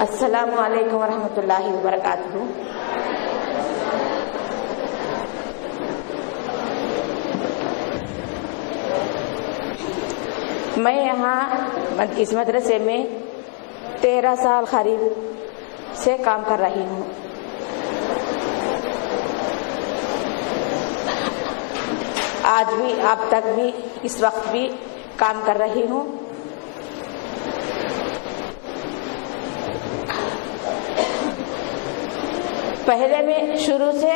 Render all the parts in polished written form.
अस्सलामु अलैकुम वरहमतुल्लाहि वबरकातुहू। मैं यहाँ इस मदरसे में 13 साल करीब से काम कर रही हूँ। आज भी, अब तक भी, इस वक्त भी काम कर रही हूँ। पहले में शुरू से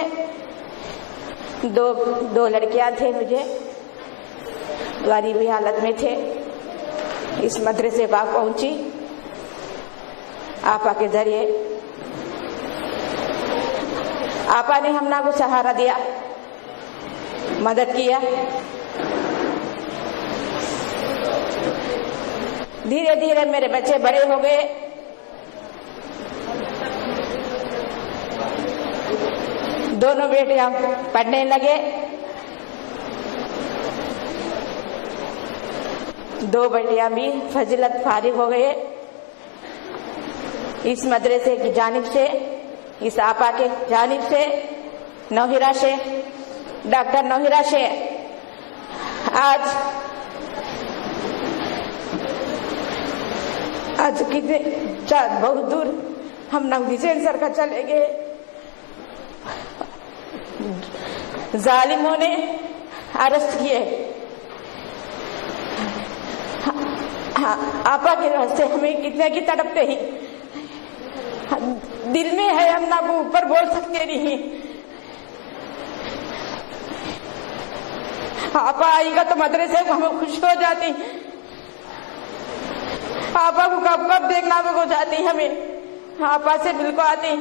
दो लड़कियां थे, मुझे गरीबी हालत में थे। इस मदरसे पर पहुंची आपा के जरिए। आपा ने हम ना को सहारा दिया, मदद किया। धीरे धीरे मेरे बच्चे बड़े हो गए। दोनों बेटियां पढ़ने लगे। 2 बेटियां भी फजीलत फारिग हो गए। इस मदरसे की जानिब से, इस आपा के जानिब से, नौहिरा से, डॉक्टर नौहिरा से आज कितने बहुत दूर हम नवदी सेंसर का चले गए। जालिमों ने अरेस्ट किए। आपा के रास्ते हमें कितने की तड़पते ही दिल में है, हम ना को ऊपर बोल सकते नहीं। आपा आएगा तो मदरसे को हम खुश हो जाती। आपा को कब कब देखना हो जाती हमें। आपा से बिल्कुल आती।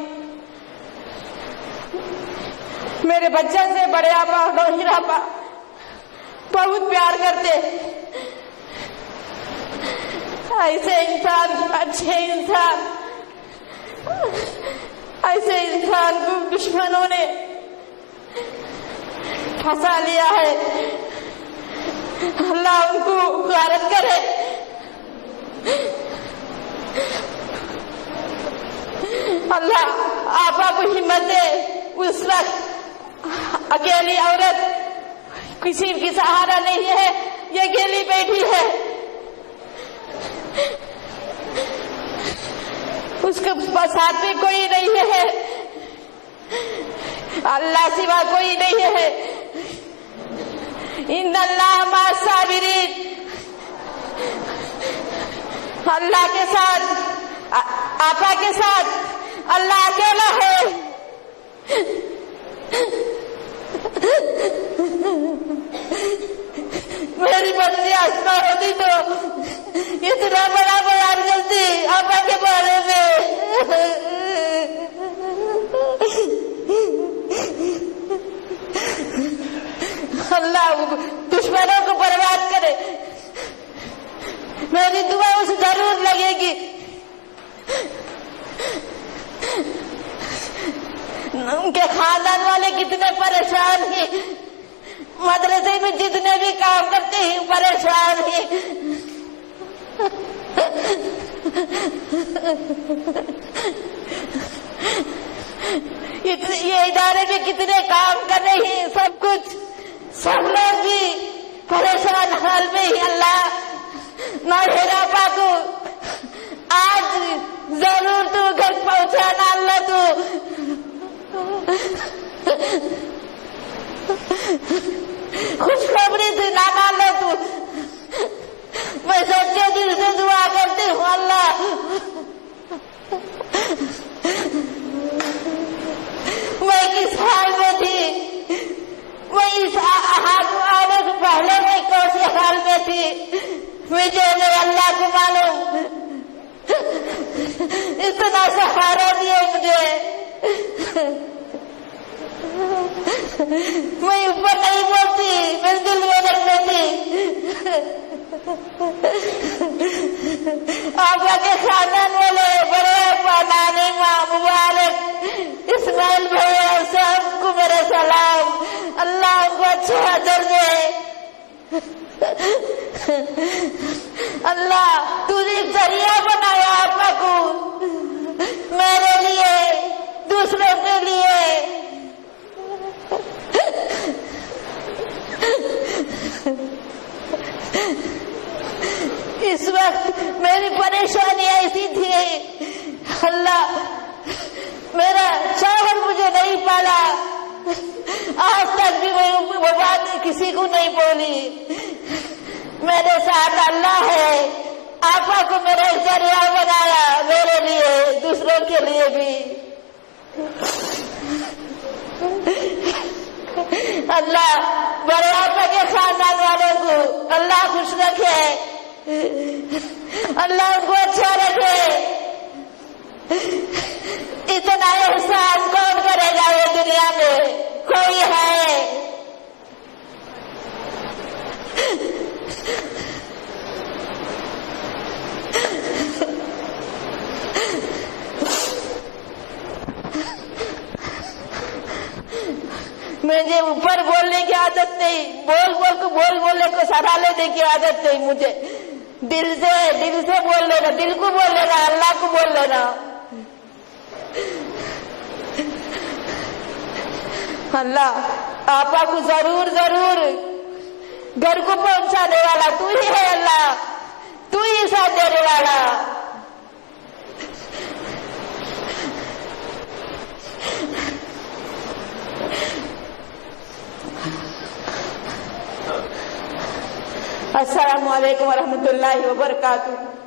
मेरे बच्चे से बड़े आपा, नौहिरा आपा बहुत प्यार करते। ऐसे इंसान, अच्छे इंसान, ऐसे इंसान को दुश्मनों ने फंसा लिया है। अल्लाह उनको गारत करे। अल्लाह आपा को हिम्मत दे। उस वक्त अकेली औरत, किसी की सहारा नहीं है, ये अकेली बैठी है। उसके साथ में कोई नहीं है, अल्लाह सिवा कोई नहीं है। इन्नल्लाह मअस साबिरीन। अल्लाह के साथ, आपा के साथ अल्लाह अकेला है। मेरी बच्ची आसमा होती तो इतना बड़ा बयान करती आपा के बारे में। अल्लाह दुश्मनों को बर्बाद करे। मेरी दुआ उसे जरूर लगेगी। उनके खानदान वाले कितने परेशान हैं। मदरसे में जितने भी काम करते हैं परेशान हैं। ये इदारे में कितने काम कर रहे हैं, सब कुछ, सब लोग भी परेशान हाल में ही। अल्लाह नौहिरा आपा को आज जरूर तू घर पहुंचाना। अल्लाह तू खुशखबरी सुनाना। अल्लाह तू, मैं सच्चे दिल से दुआ करती हूँ। अल्लाह मैं किस हाल में थी, मैं इस आने से पहले मैं कौन से हाल में थी, मुझे नहीं अल्लाह को मालूम। इतना सहारा दिया मुझे। मैं ऊपर नहीं बोलती, मैं दिल में रखती थी। आपा के खानदान वाले बड़े नानी, माँ, मुबारक, इस्माइल भैया, सबको मेरा सलाम। अल्लाह उनको अच्छा अजर दे। अल्लाह तूने जरिया बनाया आपा को। अल्लाह मेरा शौहर मुझे नहीं पाला, आज तक भी वो बात किसी को नहीं बोली। मेरे साथ अल्लाह है, आपा को मेरा जरिया बनाया, मेरे लिए दूसरों के लिए भी। अल्लाह बड़े आपा के खानदान वालों को अल्लाह खुश रखे, अल्लाह उनको अच्छा रखे। इतना एहसान कौन करेगा ये दुनिया में, कोई है? मुझे ऊपर बोलने की आदत नहीं, बोलने को सराह लेने की आदत नहीं मुझे। दिल से बोल लेना, दिल को बोल लेना, अल्लाह को बोल लेना। अल्लाह आपा को जरूर घर को पहुंचाने वाला तू ही है अल्लाह, तू ही साथ देने वाला। अस्सलामु अलैकुम वरहमतुल्लाहि वबरकातुहू।